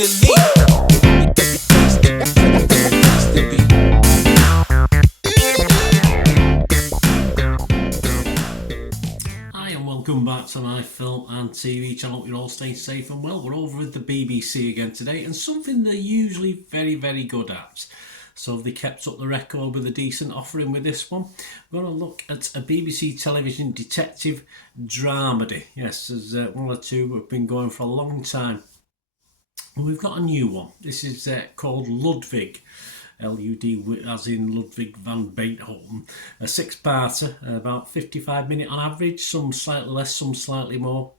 finally. Hi and welcome back to my film and TV channel. Hope you're all staying safe and well. We're over with the BBC again today, and something they're usually very good at. So they kept up the record with a decent offering with this one. We're going to look at a BBC television detective dramedy. Yes, there's one or two have been going for a long time. And we've got a new one. This is called Ludwig. L-U-D, as in Ludwig van Beethoven. A six-parter, about 55 minutes on average, some slightly less, some slightly more.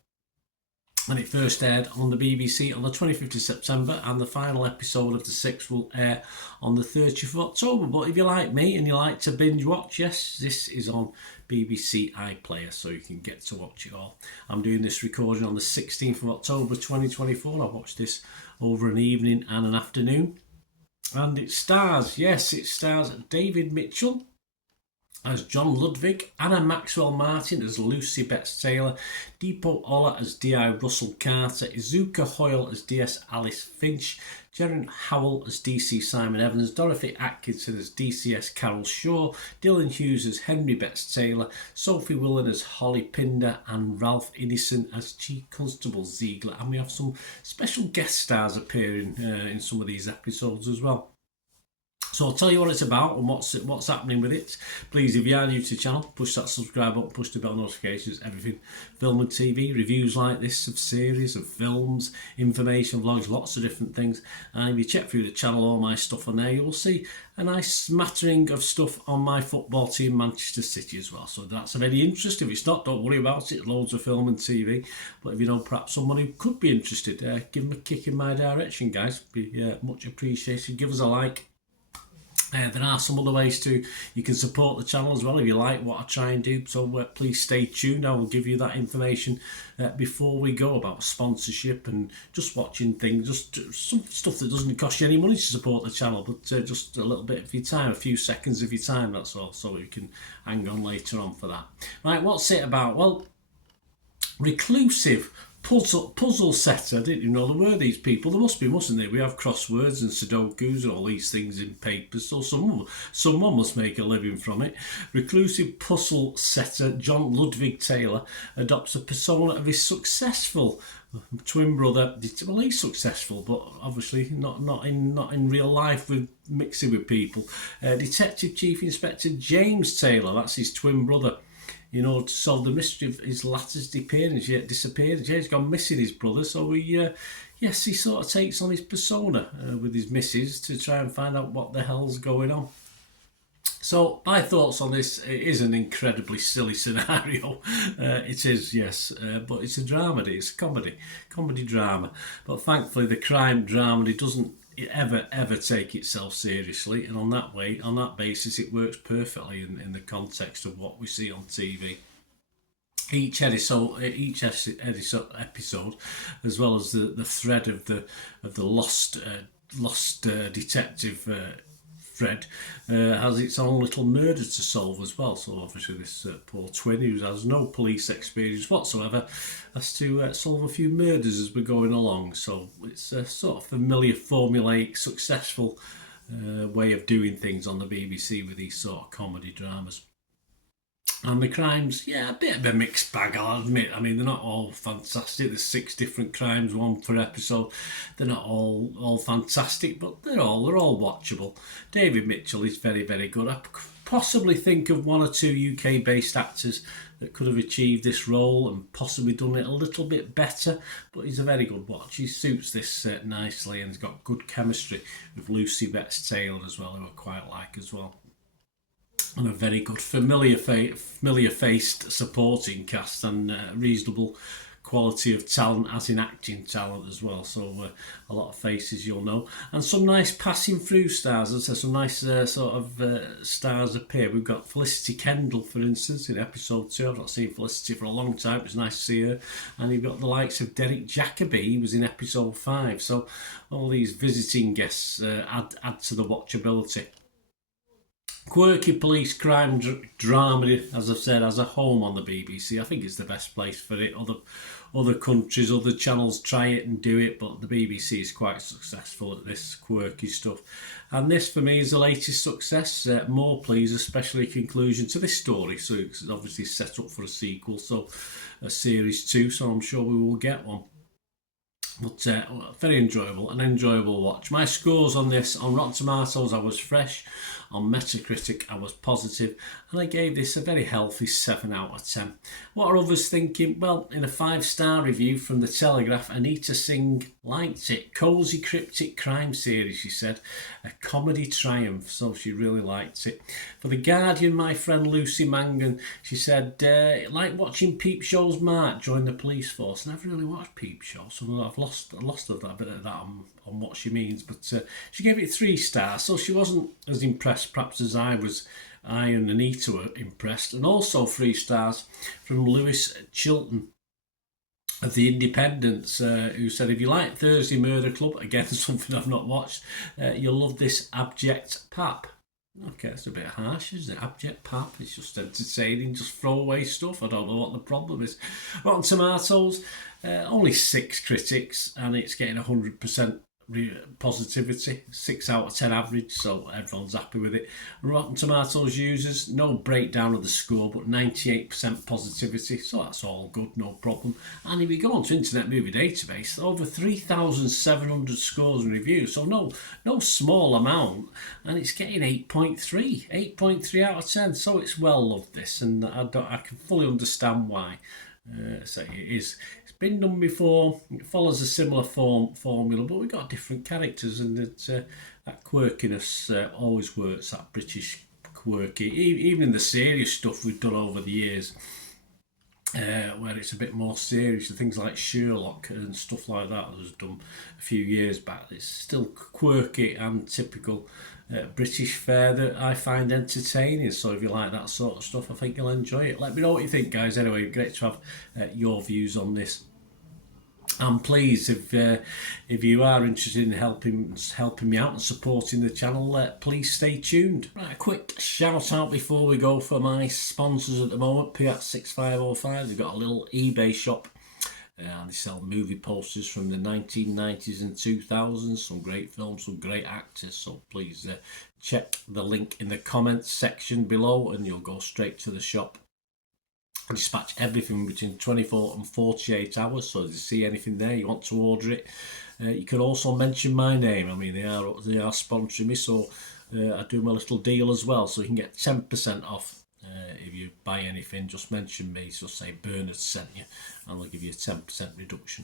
And it first aired on the BBC on the 25th of September, and the final episode of the sixth will air on the 30th of October. But if you like me and you like to binge watch, yes, this is on BBC iPlayer, so you can get to watch it all. I'm doing this recording on the 16th of October 2024. I watched this over an evening and an afternoon. And it stars David Mitchell as John Ludwig, Anna Maxwell Martin as Lucy Betts Taylor, Deepo Ola as D.I. Russell Carter, Izuka Hoyle as D.S. Alice Finch, Geraint Howell as D.C. Simon Evans, Dorothy Atkinson as D.C.S. Carol Shaw, Dylan Hughes as Henry Betts Taylor, Sophie Willan as Holly Pinder, and Ralph Ineson as Chief Constable Ziegler. And we have some special guest stars appearing in some of these episodes as well. So I'll tell you what it's about and what's happening with it. Please, if you are new to the channel, push that subscribe button, push the bell notifications, everything film and TV, reviews like this of series, of films, information, vlogs, lots of different things. And if you check through the channel, all my stuff on there, you'll see a nice smattering of stuff on my football team, Manchester City, as well. So that's of any interest. If it's not, don't worry about it. Loads of film and TV. But if you know perhaps someone who could be interested, give them a kick in my direction, guys. Be much appreciated. Give us a like. There are some other ways you can support the channel as well if you like what I try and do, so please stay tuned. I will give you that information before we go about sponsorship and just watching things, just some stuff that doesn't cost you any money to support the channel, but just a little bit of your time, a few seconds of your time, that's all, so you can hang on later on for that. Right, what's it about? Well, reclusive puzzle setter. I didn't even know there were these people. There must be, mustn't there? We have crosswords and sudokus and all these things in papers, so someone must make a living from it. Reclusive puzzle setter John Ludwig Taylor adopts a persona of his successful twin brother. Well, he's successful, but obviously not in real life, with mixing with people. Detective Chief Inspector James Taylor, that's his twin brother, you know, to solve the mystery of his latter's disappearance. Yeah, he's gone missing, his brother. So he sort of takes on his persona with his missus to try and find out what the hell's going on. So my thoughts on this: it is an incredibly silly scenario. It is, yes, but it's a dramedy. It's a comedy drama. But thankfully, the crime dramedy doesn't ever take itself seriously, and on that basis it works perfectly in the context of what we see on TV. Each episode, as well as the thread of the lost detective thread, has its own little murder to solve as well. So obviously this poor twin, who has no police experience whatsoever, has to solve a few murders as we're going along. So it's a sort of familiar, formulaic, successful way of doing things on the BBC with these sort of comedy dramas. And the crimes, a bit of a mixed bag, I'll admit. I mean, they're not all fantastic. There's 6 different crimes, one per episode. They're not all fantastic, but they're all watchable. David Mitchell is very good. I possibly think of one or two UK-based actors that could have achieved this role and possibly done it a little bit better, but he's a very good watch. He suits this nicely, and he's got good chemistry with Lucy Betts Taylor as well, who I quite like as well. And a very good familiar-faced supporting cast, and reasonable quality of talent, as in acting talent as well. So a lot of faces you'll know, and some nice passing through stars. As I said, some nice stars appear. We've got Felicity Kendall, for instance, in episode 2. I've not seen Felicity for a long time. It's nice to see her. And you've got the likes of Derek Jacobi. He was in episode 5. So all these visiting guests add to the watchability. Quirky police crime drama, as I've said, has a home on the BBC. I think it's the best place for it. other countries, other channels try it and do it, but the BBC is quite successful at this quirky stuff. And this for me is the latest success. More please, especially conclusion to this story. So it's obviously set up for a sequel, so a series 2, so I'm sure we will get one. But very enjoyable, an enjoyable watch. My scores on this, on Rotten Tomatoes I was fresh, on Metacritic I was positive, and I gave this a very healthy 7 out of 10. What are others thinking? Well, in a 5-star review from The Telegraph, Anita Singh liked it. Cosy cryptic crime series, she said. A comedy triumph, so she really liked it. For The Guardian, my friend Lucy Mangan, she said, like watching Peep Show's Mark join the police force. Never really watched Peep Show, so I've lost a bit of that on what she means, but she gave it 3 stars, so she wasn't as impressed perhaps as I and Anita were impressed. And also 3 stars from Lewis Chilton of The Independents, who said, if you like Thursday Murder Club, again something I've not watched, you'll love this abject pap. Okay, that's a bit harsh, isn't it? Abject pap, it's just entertaining, just throwaway stuff. I don't know what the problem is. Rotten Tomatoes, only 6 critics, and it's getting 100% positivity, 6 out of 10 average, so everyone's happy with it. Rotten Tomatoes users, no breakdown of the score, but 98% positivity, so that's all good, no problem. And if you go onto Internet Movie Database, over 3,700 scores and reviews, so no small amount, and it's getting 8.3 out of 10, so it's well loved, this, and I can fully understand why. So it's been done before. It follows a similar formula, but we've got different characters, and that quirkiness always works. That British quirky, even in the serious stuff we've done over the years, where it's a bit more serious, things like Sherlock and stuff like that was done a few years back. It's still quirky and typical British fare that I find entertaining, so if you like that sort of stuff, I think you'll enjoy it. Let me know what you think, guys. Anyway, great to have your views on this. And please, if you are interested in helping me out and supporting the channel, please stay tuned. Right, a quick shout out before we go for my sponsors at the moment. Piat 6505, they've got a little eBay shop. And they sell movie posters from the 1990s and 2000s, some great films, some great actors, so please check the link in the comments section below and you'll go straight to the shop. I dispatch everything between 24 and 48 hours, so if you see anything there, you want to order it, you can also mention my name. I mean, they are sponsoring me, so I do my little deal as well, so you can get 10% off. If you buy anything, just mention me, so say Bernard sent you, and they'll give you a 10% reduction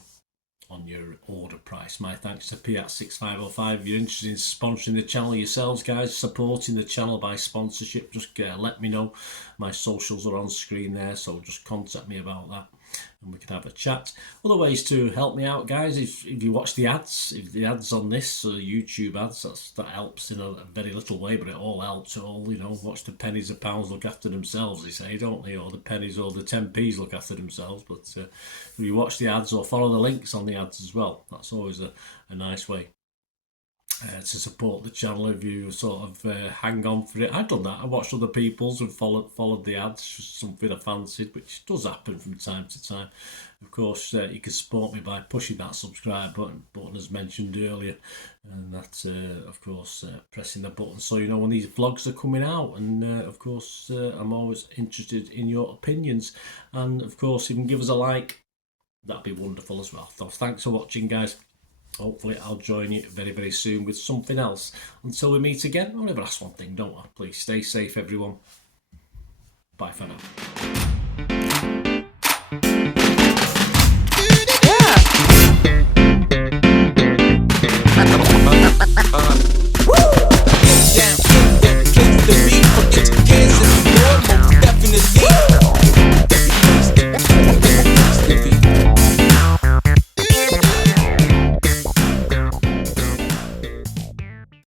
on your order price. My thanks to Piat 6505. If you're interested in sponsoring the channel yourselves, guys, supporting the channel by sponsorship, just let me know. My socials are on screen there, so just contact me about that and we can have a chat. Other ways to help me out, guys, if you watch the ads, if the ads on this, YouTube ads, that helps in a very little way, but it all helps. It all, watch the pennies, the pounds look after themselves, they say, don't they? Or the pennies or the 10p's look after themselves. But if you watch the ads or follow the links on the ads as well, that's always a nice way to support the channel. If you sort of hang on for it, I've done that. I watched other people's and followed the ads, just something I fancied, which does happen from time to time. Of course, you can support me by pushing that subscribe button as mentioned earlier, and that's of course pressing the button so you know when these vlogs are coming out. And of course I'm always interested in your opinions, and of course if you can give us a like, that'd be wonderful as well. So thanks for watching, guys. Hopefully I'll join you very, very soon with something else. Until we meet again, I'll never ask one thing, don't I? Please stay safe, everyone. Bye for now.